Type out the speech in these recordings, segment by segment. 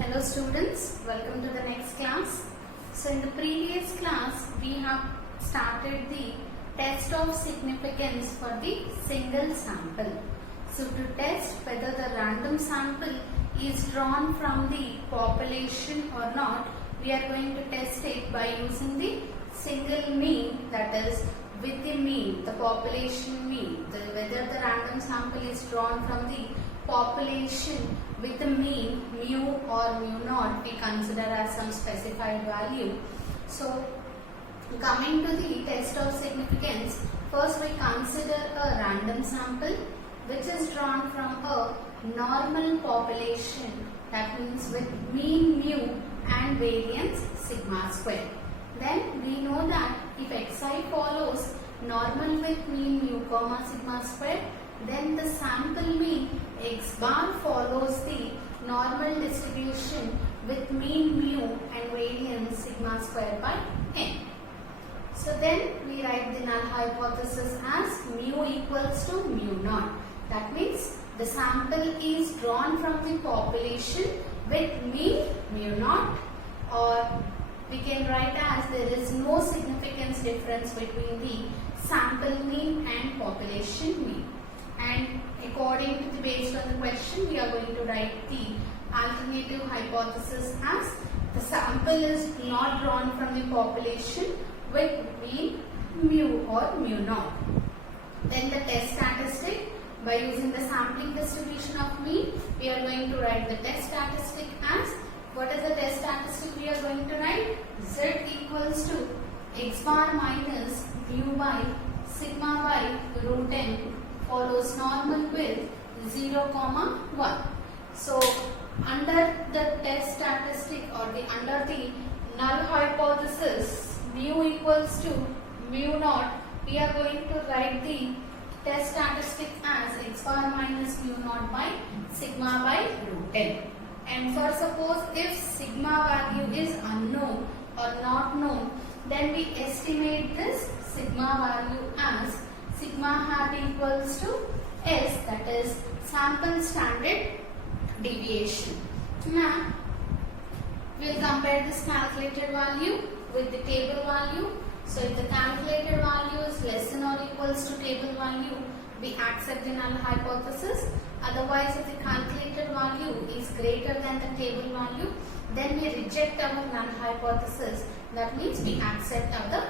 Hello students, welcome to the next class. So in the previous class we have started the test of significance for the single sample. So to test whether the random sample is drawn from the population or not, we are going to test it by using the single mean, that is with the mean, the population mean, whether the random sample is drawn from the population with the mean mu or mu naught we consider as some specified value. So coming to the test of significance, first we consider a random sample which is drawn from a normal population, that means with mean mu and variance sigma square. Then we know that if xi follows normal with mean mu comma sigma square, then the sample mean x bar follows the normal distribution with mean mu and variance sigma square by n. So then we write the null hypothesis as mu equals to mu naught. That means the sample is drawn from the population with mean mu naught, or we can write as there is no significance difference between the sample mean and population mean. And according to the based on the question, we are going to write the alternative hypothesis as the sample is not drawn from the population with mean mu or mu naught. Then the test statistic, by using the sampling distribution of mean, we are going to write the test statistic as, what is the test statistic we are going to write? Z equals to x bar minus mu by sigma by root n follows normal with 0, 1. So under the test statistic or under the null hypothesis mu equals to mu naught, we are going to write the test statistic as x bar minus mu naught by sigma by root n. And for suppose if sigma value is unknown or not known, then we estimate this sigma value as sigma hat equals to S, that is sample standard deviation. Now we will compare this calculated value with the table value. So if the calculated value is less than or equals to table value, we accept the null hypothesis. Otherwise, if the calculated value is greater than the table value, then we reject our null hypothesis. That means we accept the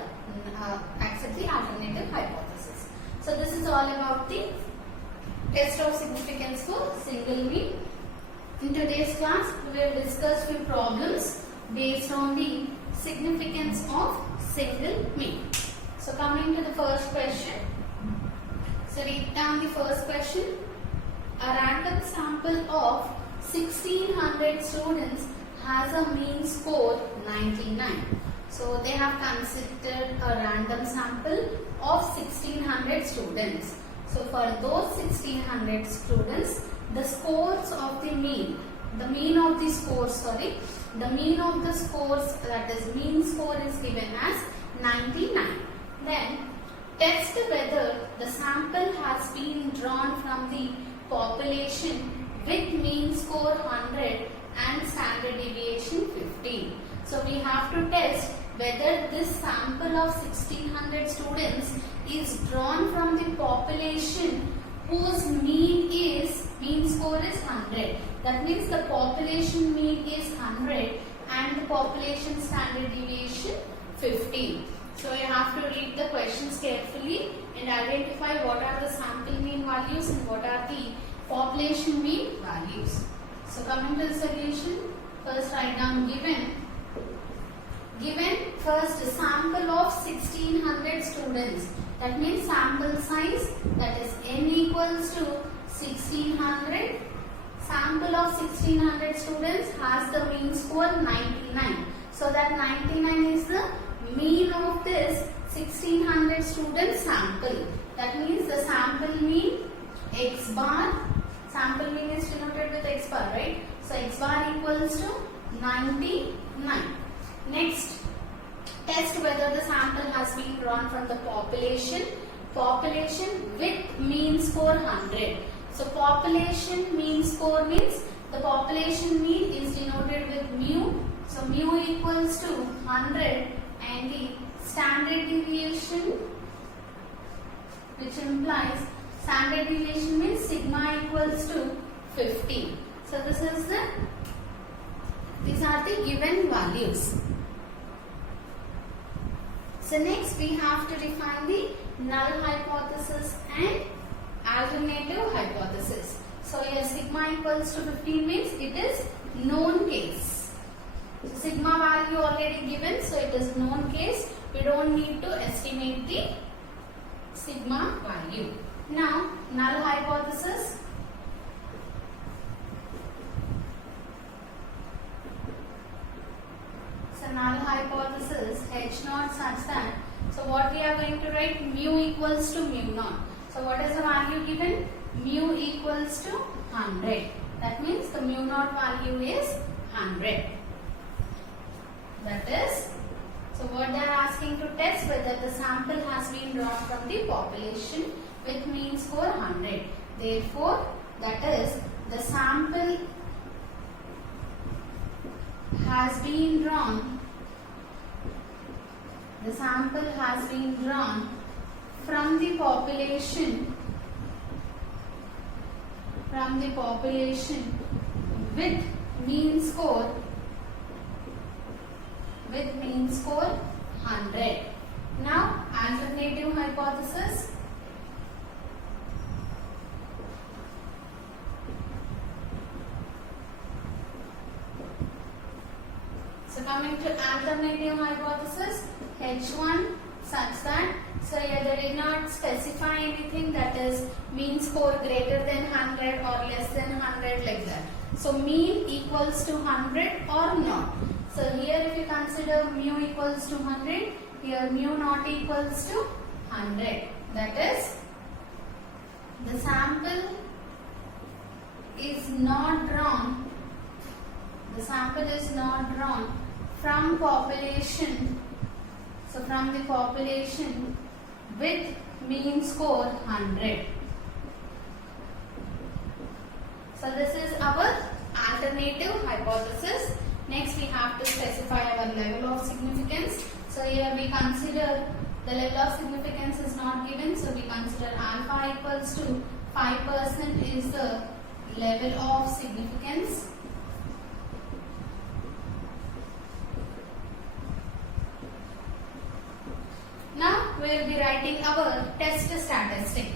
alternative hypothesis. So this is all about the test of significance for single mean. In today's class, we will discuss few problems based on the significance of single mean. So coming to the first question. So read down the first question. A random sample of 1600 students has a mean score 99. So they have considered a random sample of 1600 students. So for those 1600 students, the scores of the mean, the mean of the scores, that is mean score is given as 99. Then test whether the sample has been drawn from the population with mean score 100 and standard deviation 15. So we have to test whether this sample of 1600 students is drawn from the population whose mean score is 100. That means the population mean is 100 and the population standard deviation 15. So you have to read the questions carefully and identify what are the sample mean values and what are the population mean values. So coming to the solution, first write down given. Given first sample of 1600 students. That means sample size, that is n equals to 1600. Sample of 1600 students has the mean score 99. So that 99 is the mean of this 1600 student sample. That means the sample mean x bar, sample mean is denoted with x bar, right? So x bar equals to 99. Next, test whether the sample has been drawn from the population with mean score 100. So population mean score means the population mean is denoted mu. So mu equals to 100 and the standard deviation, which implies standard deviation means sigma equals to 50. So these are the given values. So next we have to define the null hypothesis and alternative hypothesis. So here sigma equals to 15 means it is known case. So sigma value already given, so it is known case. We don't need to estimate the sigma value. Now null hypothesis. So null hypothesis H naught such that, so what we are going to write, mu equals to mu naught. So what is the value given? Mu equals to 100. That means the mu naught value is 100. That is, so what they are asking to test whether the sample has been drawn from the population with mean score 100. Therefore, that is, the sample has been drawn. The sample has been drawn from the population. From the population with mean score. With mean score 100. Now alternative hypothesis. So coming to alternative hypothesis, H1 such that, so here they did not specify anything, that is mean score greater than 100 or less than 100 like that. So mean equals to 100 or not. So here if you consider mu equals to 100, here mu not equals to 100. That is, the sample is not drawn. The sample is not drawn from population. So from the population with mean score 100. So this is our alternative hypothesis. Next we have to specify our level of significance. So here we consider the level of significance is not given. So we consider alpha equals to 5% is the level of significance. Now we will be writing our test statistic.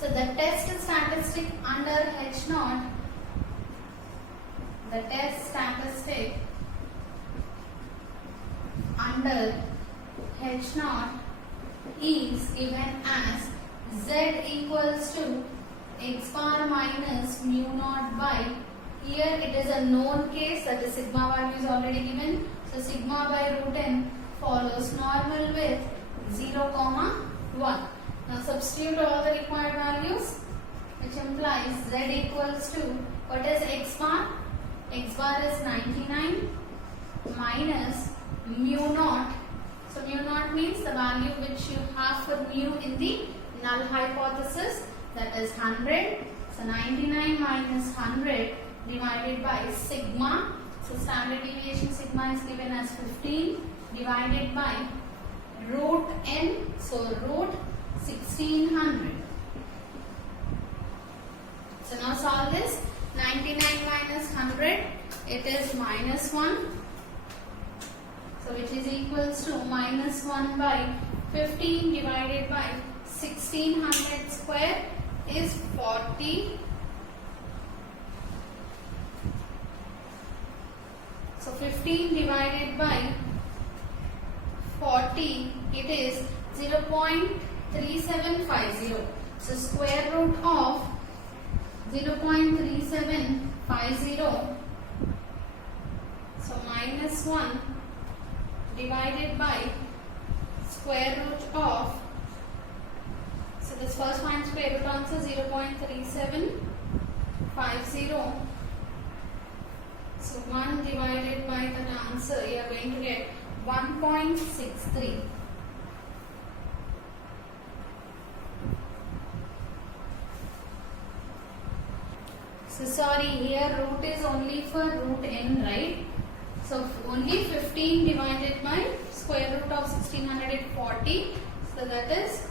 So the test statistic under H naught, the test statistic under H naught is given as Z equals to x bar minus mu naught by, here it is a known case, that is sigma value is already given. So sigma by root n follows normal with 0, 1. Now substitute all the required values, which implies Z equals to, what is x bar? X bar is 99 minus mu naught. So mu naught means the value which you have for mu in the null hypothesis, that is 100. So 99 minus 100 divided by sigma. So standard deviation sigma is given as 15 divided by root n. So root 1600. So now solve this. 99 minus 100, it is minus 1. So which is equals to minus 1 by 15 divided by 1600 square is 40. So 15 divided by 40, it is 0.3750. So square root of 0.3750. So minus 1 divided by square root of, so this first one square root answer 0.3750. So 1 divided by that answer, you are going to get 1.63. So sorry, here root is only for root n, right? So only 15 divided by square root of 1640. So that is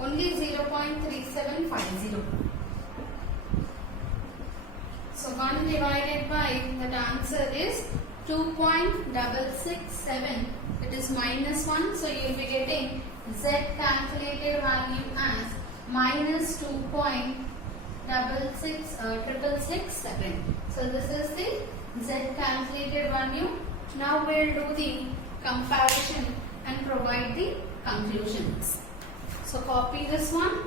only 0.3750. So 1 divided by, that answer is 2.667. It is minus 1. So you will be getting Z calculated value as minus 2.667. So this is the Z calculated value. Now we will do the comparison and provide the conclusions. So copy this one.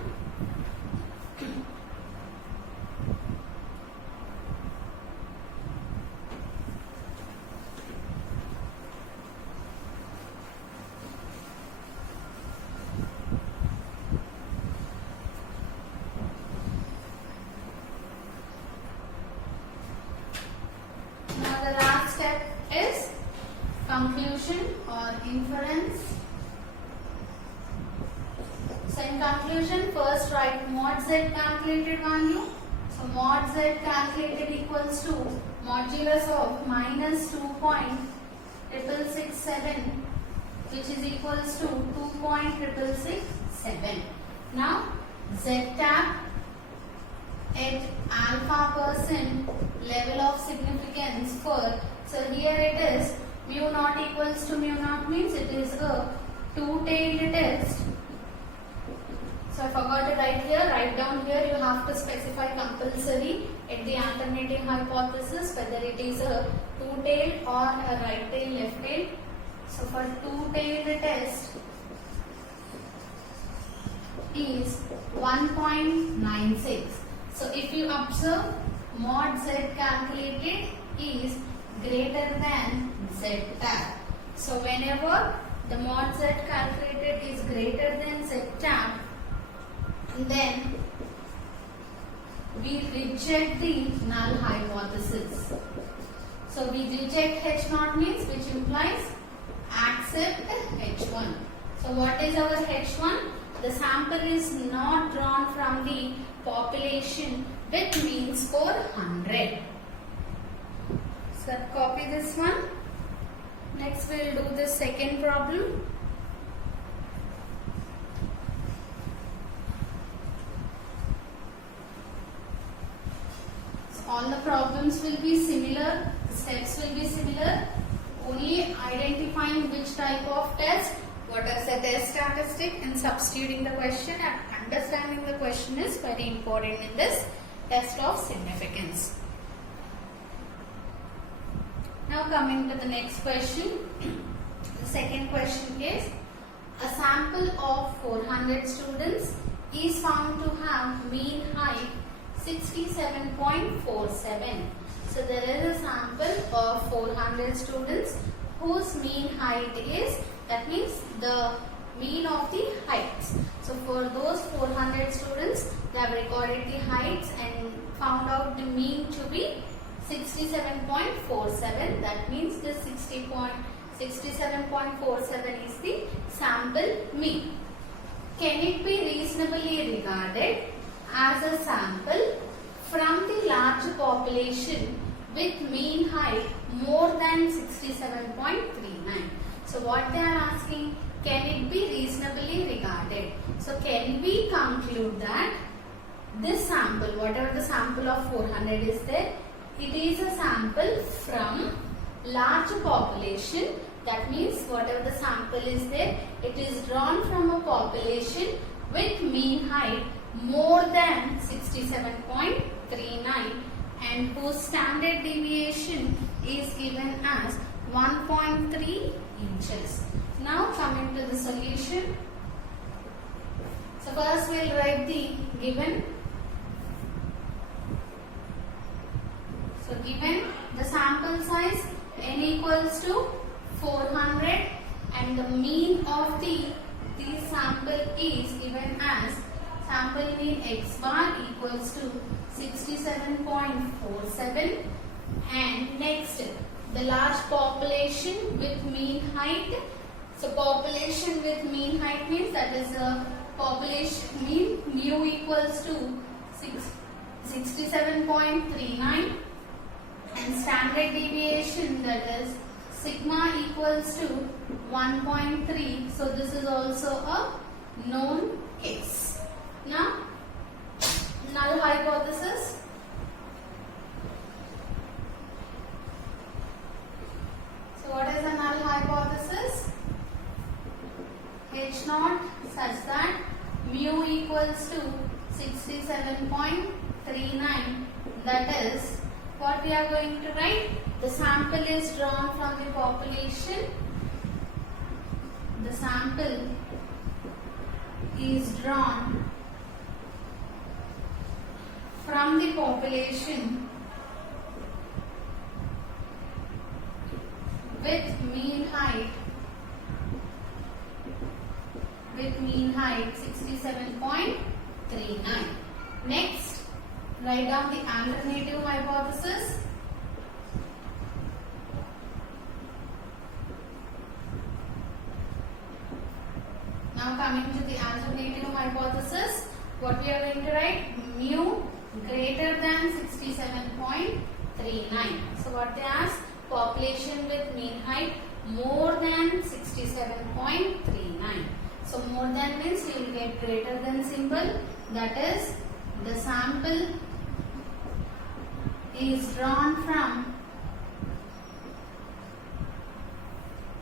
Now the last step is conclusion or inference. So in conclusion, first write mod Z calculated value. So mod Z calculated equals to modulus of minus 2.667, which is equals to 2.667. Now Z tab at alpha % level of significance for, so here it is mu naught equals to mu naught, means it is a two-tailed test. So I forgot to write here, write down here, you have to specify compulsory at the alternating hypothesis whether it is a two-tailed or a right-tailed, left-tailed. So for two-tailed test is 1.96. So if you observe, mod Z calculated is greater than Z tab. So whenever the mod Z calculated is greater than Z tab, then we reject the null hypothesis. So we reject H0 means, which implies accept H1. So what is our H1? The sample is not drawn from the population with mean score 100. So copy this one. Next we will do the second problem. So all the problems will be similar, the steps will be similar, only identifying which type of test, what is the test statistic, and substituting the question and understanding the question is very important in this test of significance. Now coming to the next question. The second question is, a sample of 400 students is found to have mean height 67.47. So there is a sample of 400 students whose mean height is, that means the mean of the heights. So for those 400 students, they have recorded the heights and found out the mean to be 67.47. That means the 67.47 is the sample mean. Can it be reasonably regarded as a sample from the large population with mean height more than 67.39? So what they are asking, can it be reasonably regarded? So can we conclude that this sample, whatever the sample of 400 is there, it is a sample from large population. That means whatever the sample is there, it is drawn from a population with mean height more than 67.39 and whose standard deviation is given as 1.3 inches. Now coming to the solution. So first we will write the given. So given the sample size n equals to 400 and the mean of the sample is given as sample mean x bar equals to 67.47, and next the large population with mean height. So population with mean height means that is a population mean mu equals to 67.47 67.39, and standard deviation, that is sigma equals to 1.3. So this is also a known case. Now, null hypothesis. So what is the null hypothesis? H naught such that mu equals to 67.39. That is what we are going to write. The sample is drawn from the population. The sample is drawn from the population with mean height 67.39. Next, write down the alternative hypothesis. Now coming to the alternative hypothesis, what we are going to write? Mu greater than 67.39. So what they ask? Population with mean height more than 67.39. So more than means you will get greater than symbol. That is, the sample is drawn from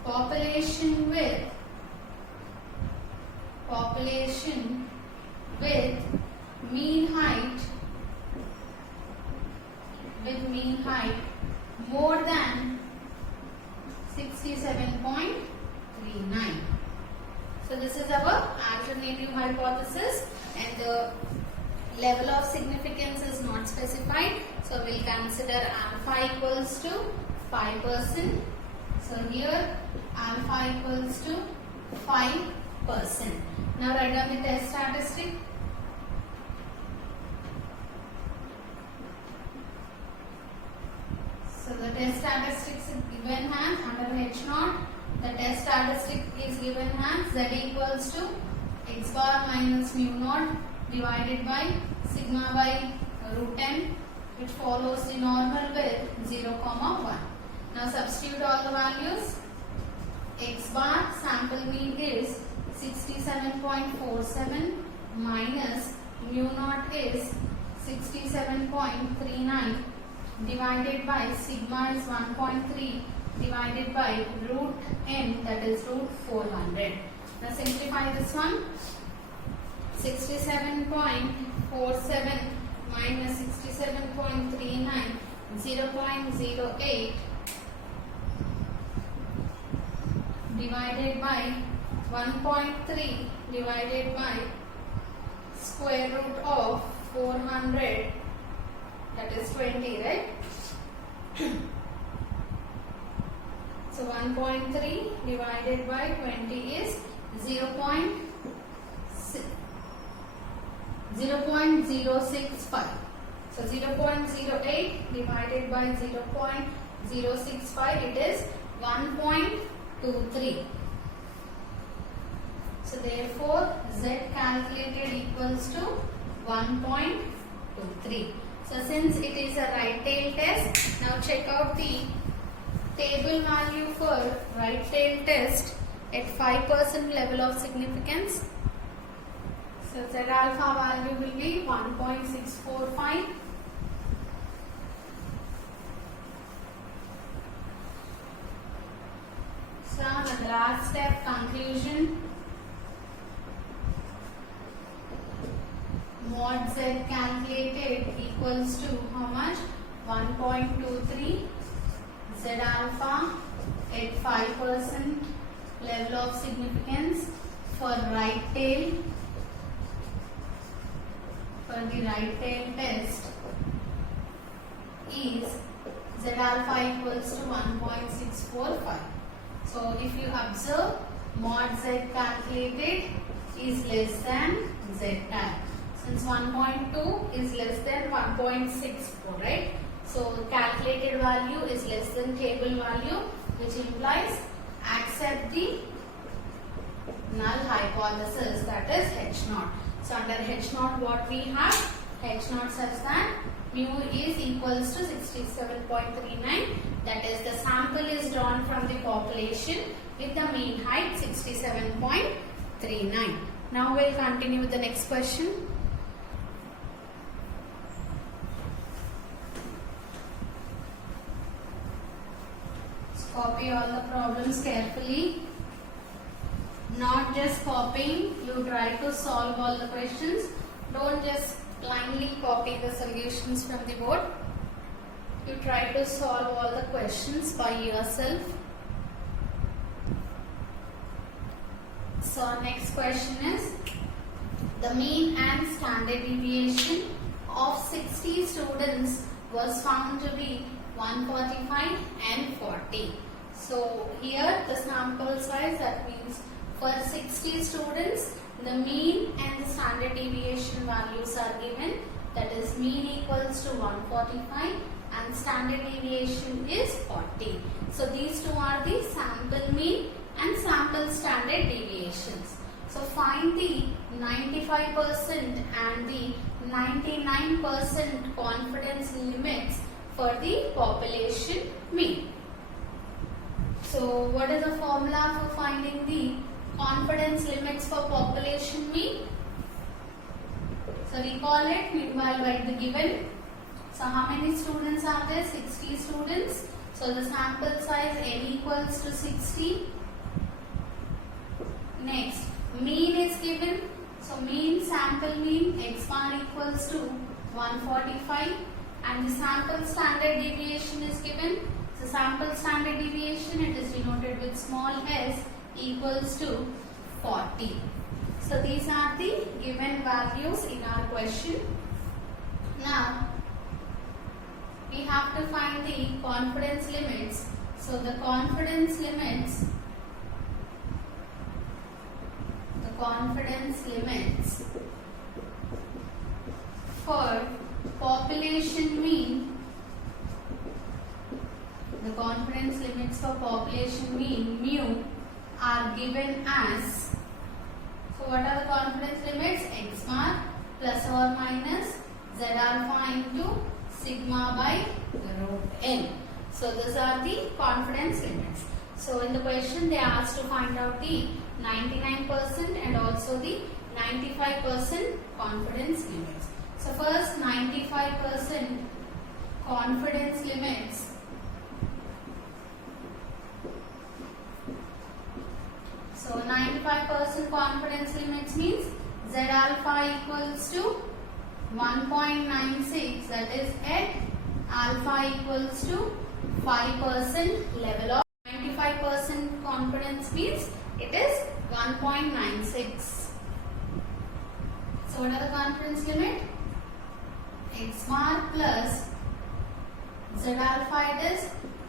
population with mean height more than 67.39. So this is our alternative hypothesis, and the level of significance is not specified. So we will consider alpha equals to 5%. So here alpha equals to 5%. Now write down the test statistic. So the test statistics is given as under H0. The test statistic is given as Z equals to x bar minus mu naught divided by sigma by root n, which follows the normal with 0,1. Now substitute all the values. X bar sample mean is 67.47 minus mu naught is 67.39 divided by sigma is 1.3 divided by root n, that is root 400. Now simplify this one. 67.47 minus 67.39, 0.08 divided by 1.3 divided by square root of 400, that is 20, right? So 1.3 divided by 20 is 0.065. So 0.08 divided by 0.065, it is 1.23. So therefore Z calculated equals to 1.23. So since it is a right tail test, now check out the table value for right tail test at 5% level of significance. So Z alpha value will be 1.645. So the last step, conclusion. Mod Z calculated equals to how much? 1.23. Z alpha at 5% level of significance for right tail. For the right tail test is Z alpha equals to 1.645. So if you observe, mod Z calculated is less than Z tag. Since 1.2 is less than 1.64, right? So calculated value is less than table value, which implies accept the null hypothesis, that is H0. So under H0 what we have? H naught such that mu is equals to 67.39. That is, the sample is drawn from the population with the mean height 67.39. Now we'll continue with the next question. Copy all the problems carefully. Not just copying, you try to solve all the questions. Don't just blindly copy the solutions from the board. You try to solve all the questions by yourself. So next question is, the mean and standard deviation of 60 students was found to be 145 and 40. So here the sample size, that means for 60 students, the mean and the standard deviation values are given. That is, mean equals to 145 and standard deviation is 40. So these two are the sample mean and sample standard deviations. So find the 95% and the 99% confidence limits for the population mean. So what is the formula for finding the confidence limits for population mean? So recall it, meanwhile write the given. So how many students are there? 60 students. So the sample size n equals to 60. Next, mean is given. So mean, sample mean, x bar equals to 145. And the sample standard deviation is given. So sample standard deviation, it is denoted with small s, equals to 40. So these are the given values in our question. Now we have to find the confidence limits. So the confidence limits for population mean, the confidence limits for population mean mu are given as, so what are the confidence limits? X bar plus or minus z alpha into sigma by root n. So these are the confidence limits. So in the question they are asked to find out the 99% and also the 95% confidence limits. So first 95% confidence limits. So 95% confidence limits means z alpha equals to 1.96, that is at alpha equals to 5% level of 95% confidence means it is 1.96. So what are the confidence limit? X bar plus z alpha, it is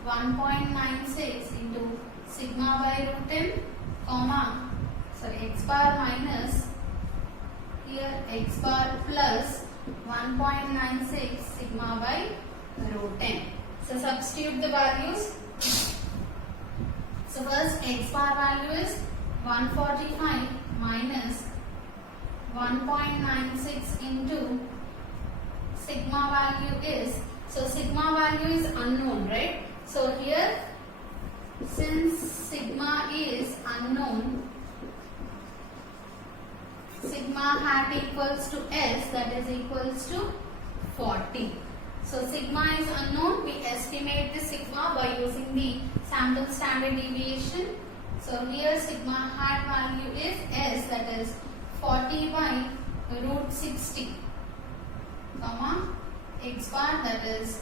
1.96 into sigma by root n, comma, sorry, x bar minus here x bar plus 1.96 sigma by root n. So substitute the values. So first x bar value is 145 minus 1.96 into sigma value is, so sigma value is unknown, right? So here since sigma is unknown, sigma hat equals to s, that is equals to 40. So sigma is unknown, we estimate the sigma by using the sample standard deviation. So here sigma hat value is s, that is 40 by root 60, comma x bar, that is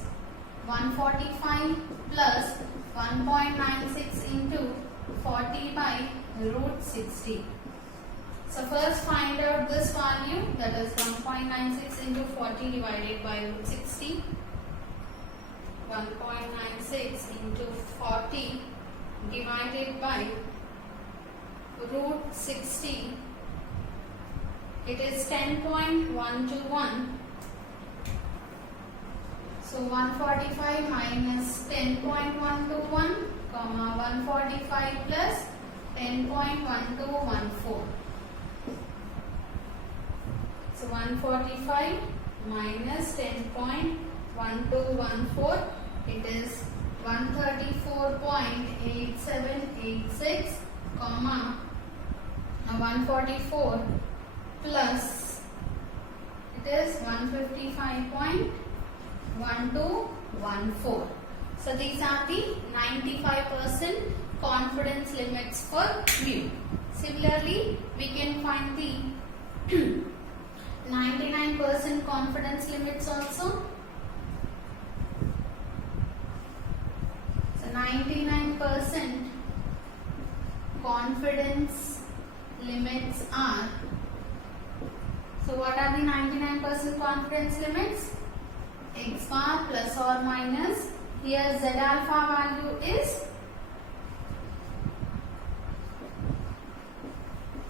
145 plus 1.96 into 40 by root 60. So first find out this value, that is 1.96 into 40 divided by root 60. 1.96 into 40 divided by root 60. It is 10.121. So 145 minus 10.121, comma 145 plus 10.1214. So 145 minus 10.1214. It is 134.8786, comma 144 plus it is 155.1214. So these are the 95% confidence limits for mu. Similarly, we can find the 99% confidence limits also. So 99% confidence limits are, so what are the 99% confidence limits? X bar plus or minus, here Z alpha value is,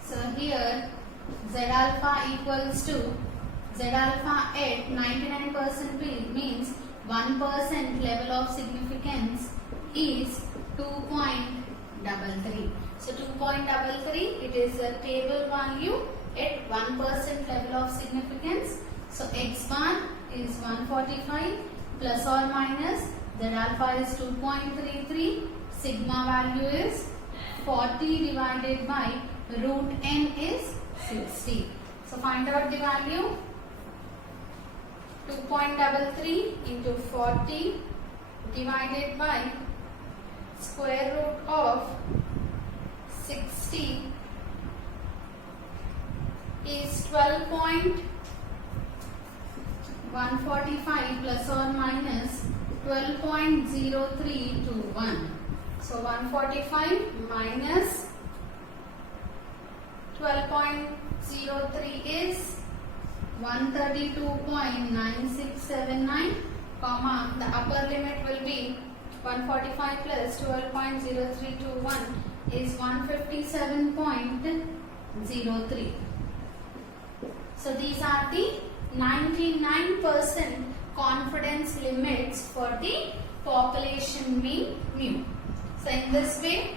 so here Z alpha equals to, Z alpha at 99% means 1% level of significance is 2.33. So 2.33, it is a table value at 1% level of significance. So X bar is 145 plus or minus, Z alpha is 2.33, sigma value is 40 divided by root n is 60. So find out the value. 2.33 into 40 divided by square root of 60 is 12.145 plus or minus 12.0321. So 145 minus 12.03 is 132.9679, comma the upper limit will be 145 plus 12.0321 is 157.03. So these are the 99% confidence limits for the population mean mu. So in this way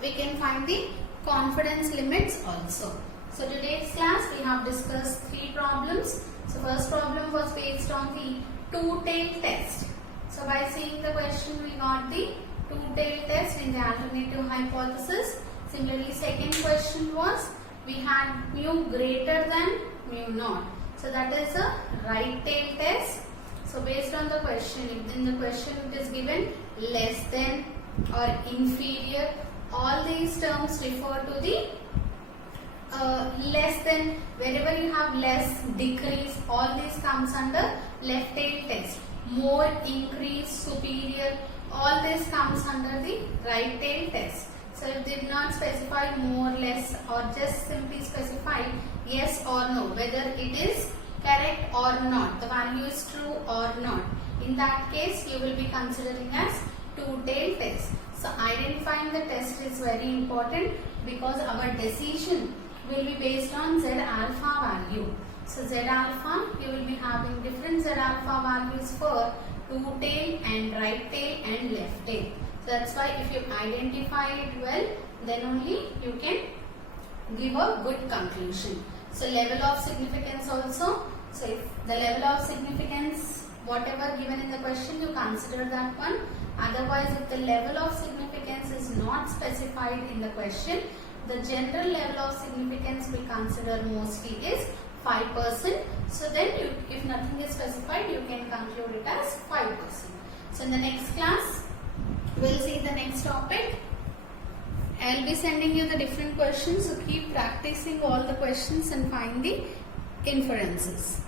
we can find the confidence limits also. So today's class we have discussed 3 problems. So first problem was based on the two-tailed test. So by seeing the question we got the two-tailed test in the alternative hypothesis. Similarly, second question was we had mu greater than mu naught. So that is a right-tailed test. So based on the question, if in the question it is given less than or inferior, all these terms refer to the less than. Wherever you have less, decrease, all these comes under left tail test. More, increase, superior, all this comes under the right tail test. So it did not specify more, less, or just simply specify yes or no, whether it is correct or not, the value is true or not. In that case you will be considering as two-tailed test. So identifying the test is very important because our decision will be based on Z alpha value. So Z alpha, you will be having different Z alpha values for two-tail and right tail and left tail. So that's why if you identify it well, then only you can give a good conclusion. So level of significance also. So if the level of significance, whatever given in the question, you consider that one. Otherwise, if the level of significance is not specified in the question, the general level of significance we consider mostly is 5%. So then you, if nothing is specified, you can conclude it as 5%. So in the next class, we will see the next topic. I will be sending you the different questions. So keep practicing all the questions and find the inferences.